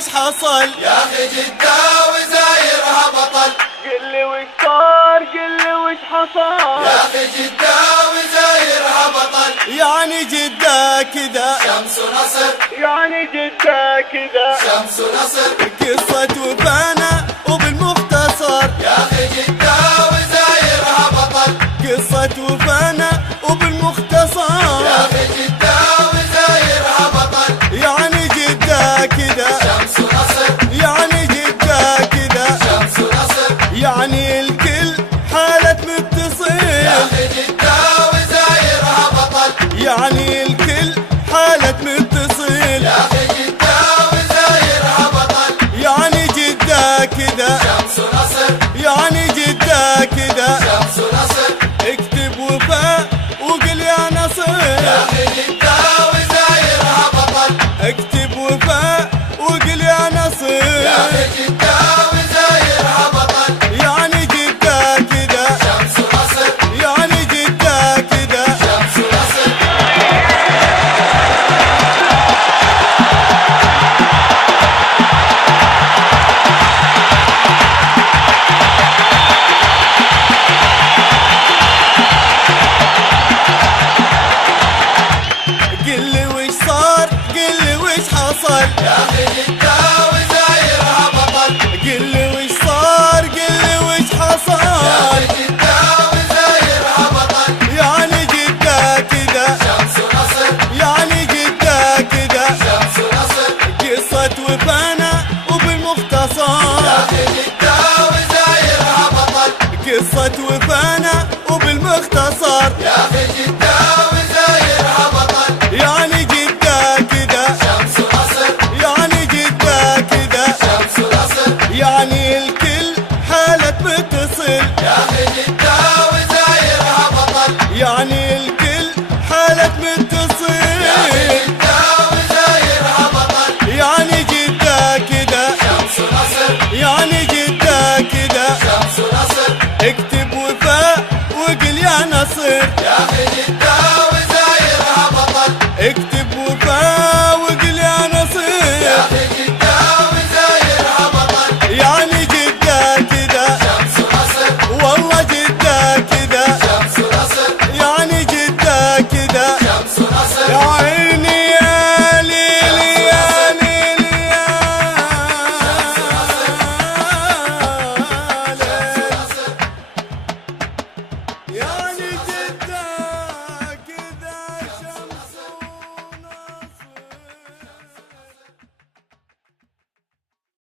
وش حصل يا اخي جدة وزايرها بطل. قل لي وش صار قل لي وش حصل يا اخي جدة وزايرها بطل. يعني جدة كذا شمس ونصر. يعني جدة كذا شمس ونصر. قصة وفانا وبالمختصر يا اخي جدة وزايرها بطل. قصة وفانا وبالمختصر يا اخي جدة وزايرها بطل. يعني جدة كذا شمس ونصر. يعني جدة كذا شمس ونصر. يعني الكل حالة متصل يا اخي جدة وزايرها بطل. يعني الكل حالة متصل يا اخي جدة وزايرها بطل. يعني جدة كذا شمس ونصر. يعني جدة كذا شمس ونصر. اكتب وفاء وقل يا نصر يا اخي جدة وزايرها بطل. اكتب وفاء وقل يا نصر يا اخي جدة وزايرها بطل. يعني جدة كذا شمس ونصر. يعني جدة كذا شمس ونصر. قل لي وش صار قل لي وش حصل يا اخي جدة وزايرها بطل. قل لي وش صار قل لي وش يا حصل اخي جدة وزايرها بطل. يعني جدة كذا شمس ونصر. يعني جدة كذا شمس ونصر. قصة وفانا يا وبالمختصر اخي جدة وزايرها بطل. قصة